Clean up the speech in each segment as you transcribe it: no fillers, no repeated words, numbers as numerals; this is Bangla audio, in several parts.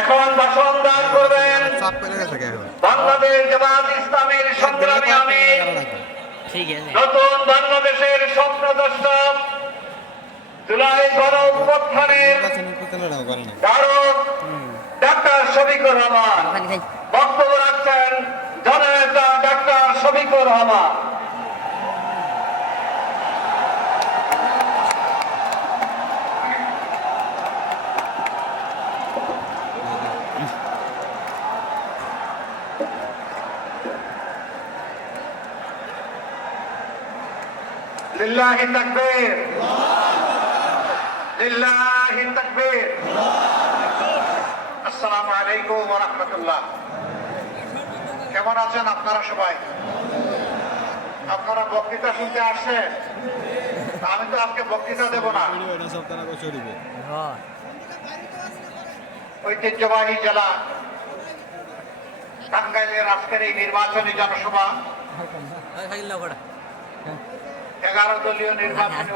এখন ভাষণ দান করবেন বাংলাদেশ জামাত ইসলামীর সংগ্রামী আমির, নতুন বাংলাদেশের স্বপ্নদ্রষ্টা, জুলাই গণঅভ্যুত্থানের কারক ডাক্তার শফিকুর রহমান। বক্তব্য রাখছেন জননেতা ডাক্তার শফিকুর রহমান। লিল্লাহি তাকবীর, লিল্লাহি তাকবীর। আসসালামু আলাইকুম ওয়া রাহমাতুল্লাহ। কেমন আছেন আপনারা সবাই? আপনারা বক্তৃতা শুনতে আসছেন? আমি তো আজকে বক্তৃতা দেব না। ঐতিহ্যবাহী জেলা টাঙ্গাইলের আজকের এই নির্বাচনী জনসভা 11 দলীয় নির্বাচনী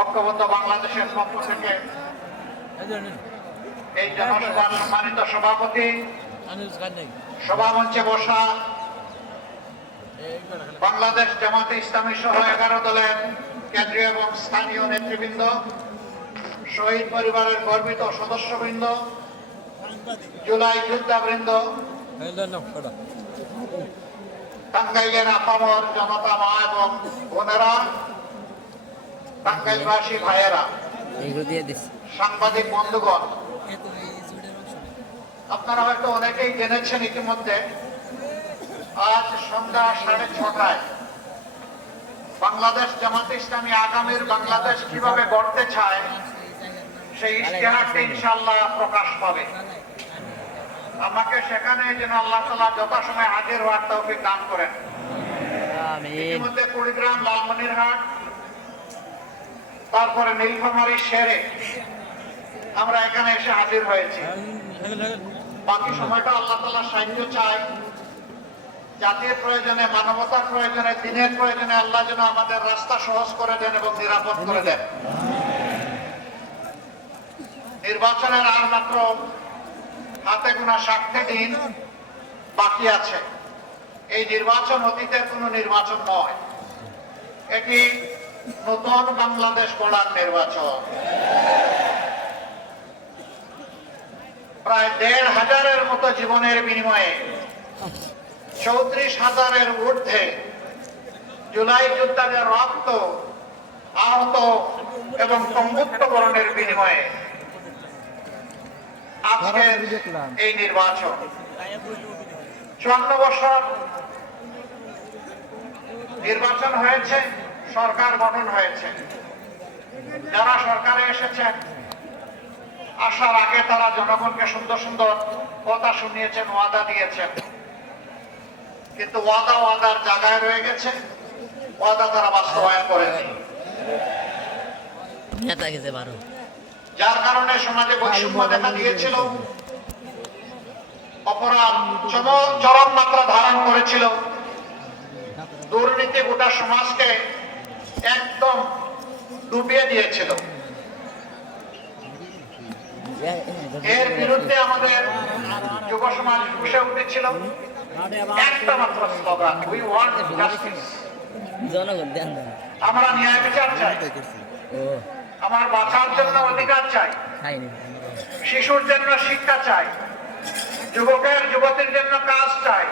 ঐক্যবদ্ধ বাংলাদেশের পক্ষ থেকে এই জনসভার সম্মানিত সভাপতি, সভামঞ্চে বসা বাংলাদেশ জামাতে ইসলামী সহ 11 দলের কেন্দ্রীয় এবং স্থানীয় নেতৃবৃন্দ, শহীদ পরিবারের গর্বিত সদস্যবৃন্দ, জুলাই যোদ্ধাবৃন্দ, টাঙ্গাইলের আপামর জনতা মা এবং বোনেরা, টাঙ্গাইলবাসী ভাইয়েরা, সাংবাদিক বন্ধুগণ, আপনারা হয়তো অনেকেই জেনেছেন ইতিমধ্যে আজ সন্ধ্যা 6:30টায় বাংলাদেশ জামাতে ইসলামী আগামীর বাংলাদেশ কিভাবে গড়তে চায় সেই ইশতেহারটি ইনশাআল্লাহ প্রকাশ পাবে। আমাকে সেখানে যেন আল্লাহ তাআলা যথাসময়ে হাজির হওয়ার তৌফিক দান করেন। ইতিমধ্যে কুড়িগ্রাম, লালমনিরহাট, তারপরে নীলফামারী, শেরে আমরা এখানে এসে হাজির হয়েছি। বাকি সময়টা আল্লাহ তাআলার সাহায্য চাই। জাতির প্রয়োজনে, মানবতার প্রয়োজনে, দিনের প্রয়োজনে আল্লাহ যেন আমাদের রাস্তা সহজ করে দেন এবং নিরাপদ করে দেন। নির্বাচনের আর মাত্র হাতে গোনা 60 দিন বাকি আছে। এই নির্বাচন অতীতের কোনো নির্বাচন নয়, এটি নতুন বাংলাদেশ গড়ার নির্বাচন। প্রায় 1,500-এর মতো জীবনের বিনিময়ে 34,000-এর ঊর্ধ্বে জুলাই যোদ্ধাদের রক্ত, আহত এবং পঙ্গুত্বকরণের বিনিময়ে আজকের এই নির্বাচন। 54 বছর নির্বাচন হয়েছে, সরকার গঠন হয়েছে। যারা সরকারে এসেছেন আসার আগে তারা জনগণকে সুন্দর সুন্দর কথা শুনিয়েছেন, ওয়াদা দিয়েছেন, কিন্তু ওয়াদার জায়গায় রয়ে গেছে, ওয়াদা তারা বাস্তবায়ন করেনি। যার কারণে সমাজে বৈষম্য দেখা দিয়েছিল, অপরাধ চরম মাত্রা ধারণ করেছিল, দুর্নীতি গোটা সমাজকে একদম ডুবিয়ে দিয়েছিল। এর বিরুদ্ধে আমাদের যুব সমাজ ফুঁসে উঠেছিল একটা মাত্র স্লোগান, উই ওয়ান্ট জাস্টিস। আমরা ন্যায় বিচার চাই, আমার বাঁচার জন্য অধিকার চাই, শিশুর জন্য শিক্ষা চাই, যুবকের যুবতীর জন্য কাজ চাই,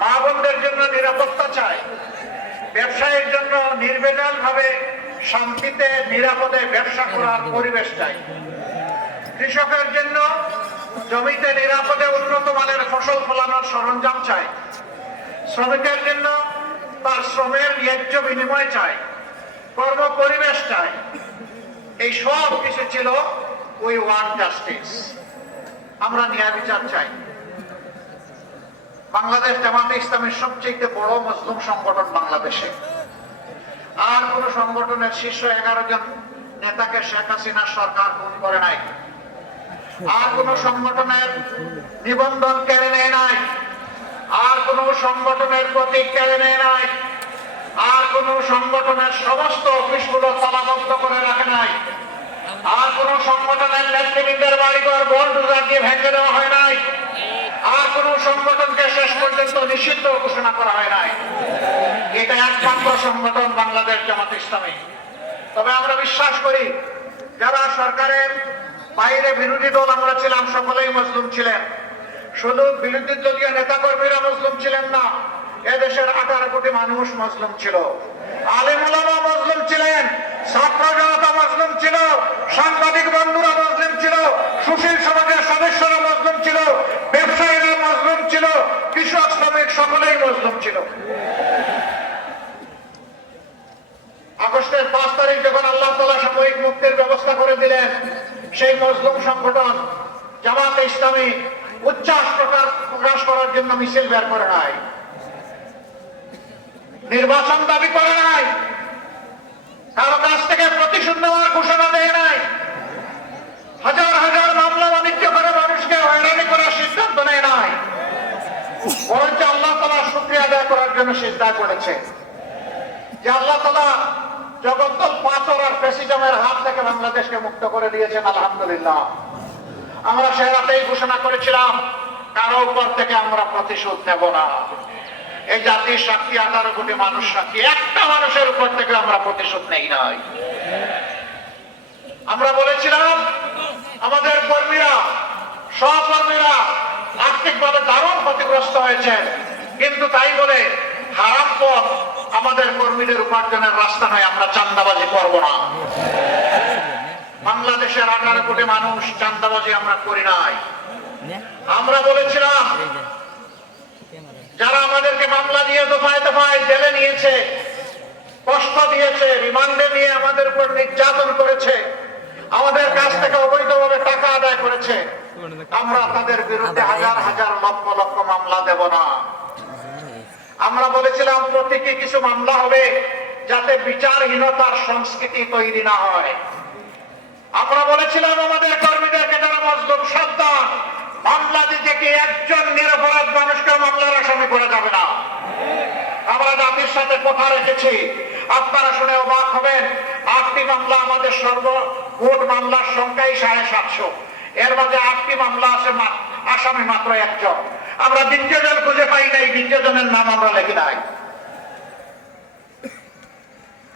মা বোনদের জন্য নিরাপত্তা চাই, ব্যবসায়ীর জন্য নির্ভেজাল ভাবে শান্তিতে নিরাপদে ব্যবসা করার পরিবেশ চাই, কৃষকের জন্য জমিতে নিরাপদে উন্নত মানের ফসল ফলানোর সরঞ্জাম চাই, শ্রমিকের জন্য তার শ্রমের ন্যায্য বিনিময় চাই, কর্ম পরিবেশ চাই। এই সব কিছু ছিল উই ওয়ান্ট জাস্টিস। আমরা ন্যায় বিচার চাই। বাংলাদেশ জামাতে ইসলামের সবচেয়ে বড় মুসলিম সংগঠন বাংলাদেশে। আর কোন সংগঠনের শীর্ষ 11 জন নেতাকে শেখ হাসিনা সরকার খুন করে নাই। আর কোন সংগঠনের নিবন্ধন কেড়ে নেয় নাই, আর কোন সংগঠনের প্রতীক কেড়ে নেয় নাই, আর কোন সংগঠনের সমস্ত অফিসগুলো তালাবদ্ধ করে রাখে নাই, আর কোন সংগঠনের নেতৃত্ব নেতৃবৃন্দের বাড়িঘর বুলডোজার দিয়ে ভেঙে দেওয়া হয় নাই, আর কোন সংগঠনকে শেষ পর্যন্ত নিষিদ্ধ ঘোষণা করা হয় নাই। এটা একমাত্র সংগঠন বাংলাদেশ জামাত ইসলামী। তবে আমরা বিশ্বাস করি যারা সরকারের বাইরে বিরোধী দল আমরা ছিলাম সকলেই মজলুম ছিলেন। শুধু বিরোধী দলীয় নেতাকর্মীরা মজলুম ছিলেন না, এদেশের 18 কোটি মানুষ মজলুম ছিল, আলেম ওলামা মজলুম ছিলেন, ছাত্র জনতা মজলুম ছিল, সাংবাদিক বন্ধুরা মজলুম ছিল, সুশীল সমাজের সদস্যরা মজলুম ছিল, ব্যবসায়ীরা মজলুম ছিল, কৃষক শ্রমিক সকলেই মজলুম ছিল। আগস্টের 5 তারিখ যখন আল্লাহ তাআলা সাময়িক মুক্তির ব্যবস্থা করে দিলেন, সেই মজলুম সংগঠন জামাতে ইসলামী উচ্ছ্বাস প্রকাশ করার জন্য মিছিল বের করে নাই, নির্বাচন দাবি করে নাই, কারো কাছ থেকে প্রতিশোধ নেওয়ার ঘোষণা দেয় নাই, হাজার হাজার মামলা বাণিজ্য করে মানুষকে হয়রানি করার সিদ্ধান্ত নেয় নাই, বরঞ্চ আল্লাহ তাআলা শুকরিয়া আদায় করার জন্য সিজদা করেছে যে আল্লাহ তাআলা জগদ্দল পাথর আর ফ্যাসিজমের হাত থেকে বাংলাদেশকে মুক্ত করে দিয়েছেন। আলহামদুলিল্লাহ। আমরা সে রাতেই ঘোষণা করেছিলাম কারো উপর থেকে আমরা প্রতিশোধ নেব না। এই জাতির সাক্ষী 18 কোটি মানুষ সাক্ষী, একটা মানুষের উপর থেকে আমরা প্রতিশোধ নেই নাই। আমরা বলেছিলাম আমাদের কর্মীরা, সহকর্মীরা আর্থিকভাবে দারুণ ক্ষতিগ্রস্ত হয়েছেন, কিন্তু তাই বলে হারাম পথ আমাদের কর্মীদের উপার্জনের রাস্তা নয়, আমরা চাঁদাবাজি করব না। বাংলাদেশের 18 কোটি মানুষ চাঁদাবাজি আমরা করি নাই। আমরা বলেছিলাম যারা আমাদেরকে মামলা দিয়ে দফায় দফায় জেলে নিয়েছে, কষ্ট দিয়েছে, রিমান্ডে নিয়ে আমাদের উপর নির্যাতন করেছে, আমাদের কাছ থেকে অবৈধভাবে টাকা আদায় করেছে, আমরা তাদের বিরুদ্ধে হাজার হাজার লক্ষ লক্ষ মামলা দেব না। আমরা বলেছিলাম প্রতীকী কিছু মামলা হবে যাতে বিচারহীনতার সংস্কৃতি তৈরি না হয়। আমরা বলেছিলাম আমাদের কর্মীদেরকে যারা মজলুম, সাবধান, মামলা দিতে কি একজন নিরপরাধ মানুষকে মামলার আসামি করা যাবে না। আমরা জাতির সাথে কথা রেখেছি, আপনারা শুনে অবাক হবেন, 8টি মামলা, আমাদের সর্বমোট মামলার সংখ্যাই 750। এর মাঝে 8টি মামলা আছে, আসামি মাত্র একজন। আমরা দ্বিতীয় জন খুঁজে পাই নাই, দ্বিতীয় জনের নাম আমরা লিখি নাই।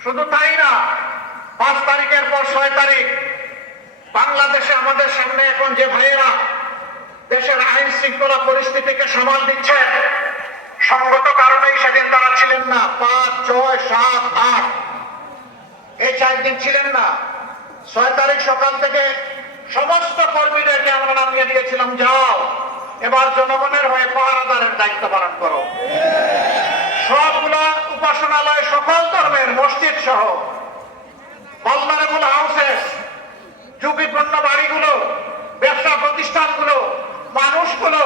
শুধু তাই না, 5 তারিখের পর 6 তারিখ বাংলাদেশে আমাদের সামনে এখন যে ভাইয়েরা দেশের আইন শৃঙ্খলা পরিস্থিতিকে সামাল দিচ্ছেন, সঙ্গত কারণেই সেদিন তারা ছিলেন না। 5, 6, 7, 8 এই 4 দিন ছিলেন না। 6 তারিখ সকাল থেকে সমস্ত কর্মীদেরকে আমরা নামিয়ে দিয়েছিলাম, যাও এবার জনগণের হয়ে পাহারাদারের দায়িত্ব পালন করো। সবগুলা উপাসনালয়, সকল ধর্মের মসজিদ সহ ভালনারেবল হাউসেস, ঝুঁকিপূর্ণ বাড়িগুলো, ব্যবসা প্রতিষ্ঠানগুলো, মানুষগুলো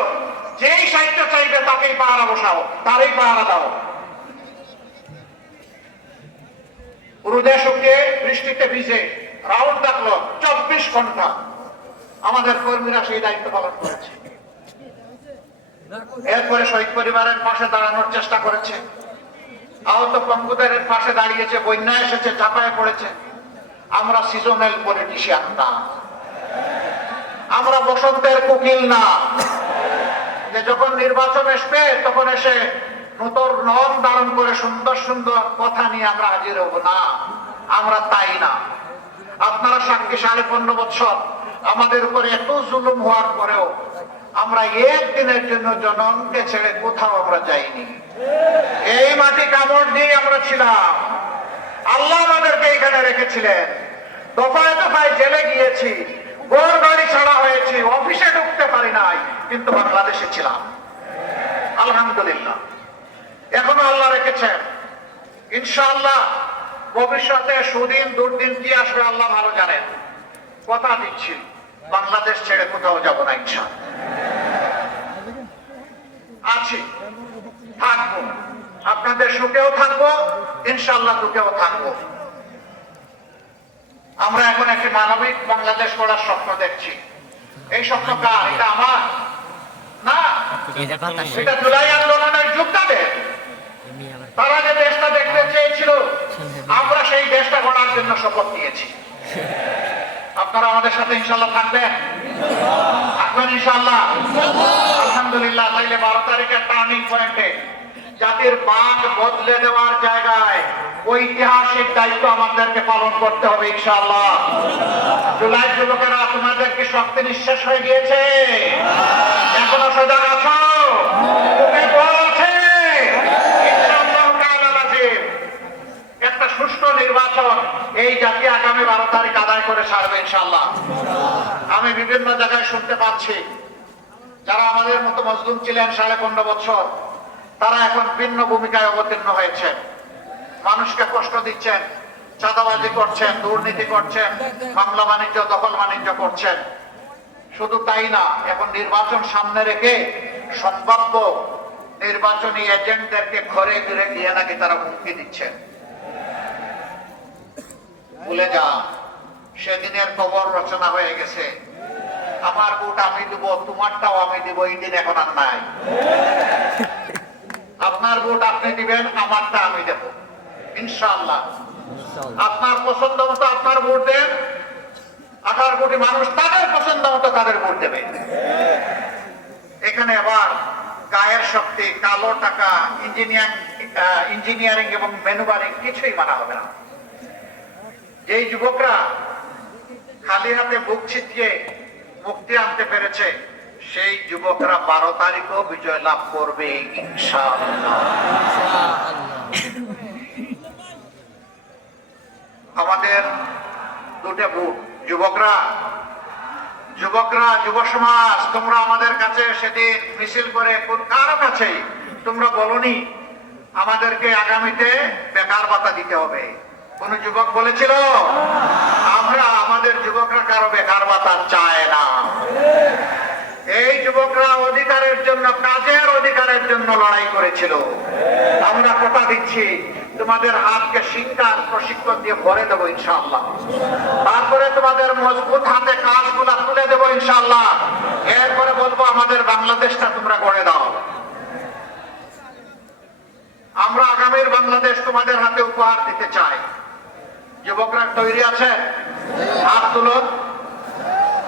যেই সাহিত্য চাইবে তাকেই পাহারা বসাও, তারই পাহারা দাও। রোদে শুকিয়ে বৃষ্টিতে ভিজে রাউন্ড ডাকলো 24 ঘন্টা আমাদের কর্মীরা সেই দায়িত্ব পালন করেছে। এরপরে শহীদ পরিবারের পাশে দাঁড়ানোর চেষ্টা করেছে, আহত পঙ্গুদের পাশে দাঁড়িয়েছে, বন্যা এসেছে, ঝাঁপায় পড়েছে। আমরা সিজনাল পলিটিশিয়ান না, আমরা বসন্তের কোকিল না, যে যখন নির্বাচন আসবে তখন এসে নতুন রং ধারণ করে সুন্দর সুন্দর কথা নিয়ে আমরা হাজির হব না। আমরা তাই না। আপনারা সাক্ষী, 15.5 বছর আমাদের উপরে এত জুলুম হওয়ার পরেও আমরা একদিনের জন্য জনগণকে ছেড়ে কোথাও আমরা যাইনি। এই মাটি কামড় দিয়ে আমরা ছিলাম, আল্লাহ আমাদেরকে এখানে রেখেছিলেন। দফায় দফায় জেলে গিয়েছি, ঘর বাড়ি ছাড়া হয়েছি, অফিসে ঢুকতে পারি নাই, কিন্তু বাংলাদেশে ছিলাম। আলহামদুলিল্লাহ, এখনো আল্লাহ রেখেছেন। ইনশাআল্লাহ ভবিষ্যতে সুদিন দুর্দিন কি আসবে আল্লাহ ভালো জানেন। কথা দিচ্ছি, বাংলাদেশ ছেড়ে কোথাও যাব না ইনশাআল্লাহ। আছি, থাকবো, আপনাদের সুখেও থাকবো, ইনশাআল্লাহ দুঃখেও থাকবো। আমরা এখন একটি মানবিক বাংলাদেশ গড়ার স্বপ্ন দেখছি। এই স্বপ্ন কার? এটা আমার না, এটা জুলাই আন্দোলনের যোদ্ধাদের। তারা যে দেশটা দেখতে চেয়েছিল, আমরা সেই দেশটা গড়ার জন্য শপথ নিয়েছি। আপনারা আমাদের সাথে ইনশাল্লাহ থাকবেন ইনশাল্লাহ। আলহামদুলিল্লাহ। তাইলে 12 তারিখের টার্নিং পয়েন্টে জাতির বাঁধ বদলে দেওয়ার জায়গায় ঐতিহাসিক দায়িত্ব আমাদেরকে পালন করতে হবে ইনশাআল্লাহ। জুলাই যুবকেরা, তোমাদের কি শক্তি নিঃশেষ হয়ে গিয়েছে? এখনো সজাগ আছো? একটা সুষ্ঠু নির্বাচন এই জাতি আগামী 12 তারিখ আদায় করে ছাড়বে ইনশাআল্লাহ। আমি বিভিন্ন জায়গায় শুনতে পাচ্ছি যারা আমাদের মতো মজলুম ছিলেন 15.5 বছর, তারা এখন ভিন্ন ভূমিকায় অবতীর্ণ হয়েছে। মানুষকে কষ্ট দিচ্ছেন, চাঁদাবাজি করছেন, দুর্নীতি করছেন, মামলা বাণিজ্য, দখল বাণিজ্য করছেন। শুধু তাই না, এখন নির্বাচন সামনে রেখে সম্ভাব্য নির্বাচনী এজেন্টদেরকে ঘরে ঘিরে গিয়ে নাকি তারা হুমকি দিচ্ছেন। ভুলে যা, সেদিনের খবর রচনা হয়ে গেছে। আমার ভোট আমি দিব, তোমারটাও আমি দিব, এই দিন এখন আর নাই। আপনার ভোট আপনি দিবেন, আমারটা আমি দেব ইনশাআল্লাহ। আপনার পছন্দ মতো আপনার ভোট দেন, 18 কোটি মানুষ তাদের পছন্দ মতো তাদের ভোট দেবে। এখানে আবার গায়ের শক্তি, কালো টাকা, ইঞ্জিনিয়ারিং এবং ম্যানুভারিং কিছুই মানা হবে না। যেই যুবকরা খালি হাতে বুক ছিটিয়ে মুক্তি আনতে পেরেছে, সেই যুবকরা 12 তারিখও বিজয় লাভ করবে ইনশাআল্লাহ। আমাদের দুটো ভোট। যুবকরা, যুব সমাজ, তোমরা আমাদের কাছে সেদিন মিছিল করে কারো কাছেই তোমরা বলনি আমাদেরকে আগামীতে বেকার ভাতা দিতে হবে। কোন যুবক বলেছিল? আমরা, আমাদের যুবকরা কারো বেকার ভাতা চায় না। এই যুবকরা অধিকারের জন্য, কাজের অধিকারের জন্য লড়াই করেছিল। আমরা কথা দিচ্ছি, তোমাদের হাতকে শিক্ষার প্রশিক্ষণ দিয়ে ভরে দেবো ইনশাআল্লাহ। তারপরে তোমাদের মজবুত হাতে কাজগুলা তুলে দেবো ইনশাআল্লাহ। এরপরে বলবো আমাদের বাংলাদেশটা তোমরা গড়ে দাও। আমরা আগামীর বাংলাদেশ তোমাদের হাতে উপহার দিতে চাই। যুবকরা তৈরি আছে? হাত তুলুন।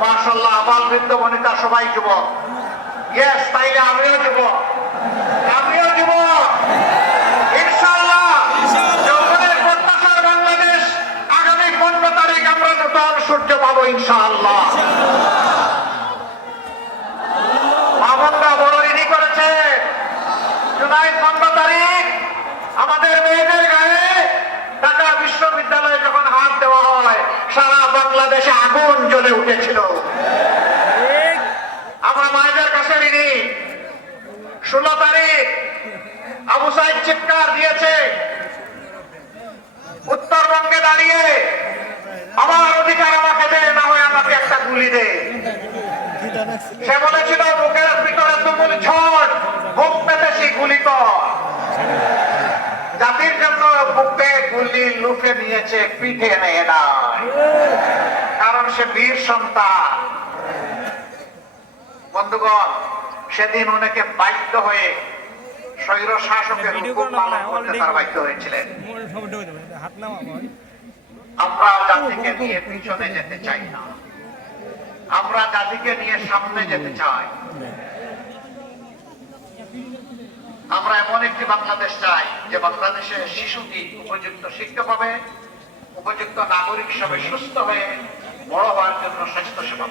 মাশাআল্লাহ, আবাল বৃদ্ধ বনিতা সবাই যুবক। ইয়েস, তাইলে আমিও যুবক, আমিও যুবক ইনশাআল্লাহ। যৌবনের প্রত্যাশার বাংলাদেশ, আগামী 15 তারিখ আমরা নতুন সূর্য পাবো ইনশাআল্লাহ। মামুনরা বড় রেডি করেছে। জুলাই 15 তারিখ আমাদের মেয়েদের গায়ে ঢাকা বিশ্ববিদ্যালয়ে যখন হাত দেওয়া হয়, সারা বাংলাদেশে আগুন জ্বলে উঠেছিল। আমরা মায়েদের কাছে ঋণী। 16 তারিখ আবু সাইদ চিৎকার দিয়েছে উত্তরবঙ্গে দাঁড়িয়ে, আমার অধিকার আমাকে দে, না হয় আমাকে একটা গুলি দে। সে বলেছিল বুকের ভিতরে তুমুল ঝড়, বুক পেতেছি গুলি কর। জাতির জন্য বুকে গুলি লুফে নিয়েছে, পিঠে নেয় নাই, কারণ সে বীর সন্তান। বন্ধুগণ, সেদিন অনেকে বাধ্য হয়ে স্বৈর শাসকের হুকুম পালন করতে তার বাধ্য হয়েছিলেন। আমরা জাতিকে নিয়ে পিছনে যেতে চাই না, আমরা জাতিকে নিয়ে সামনে যেতে চাই। আমরা এমন একটি বাংলাদেশ চাই যে বাংলাদেশের শিশুটি উপযুক্ত শিক্ষা পাবে, উপযুক্ত নাগরিক হিসাবে সুস্থ হয়ে বড় হওয়ার জন্য স্বাস্থ্য সেবা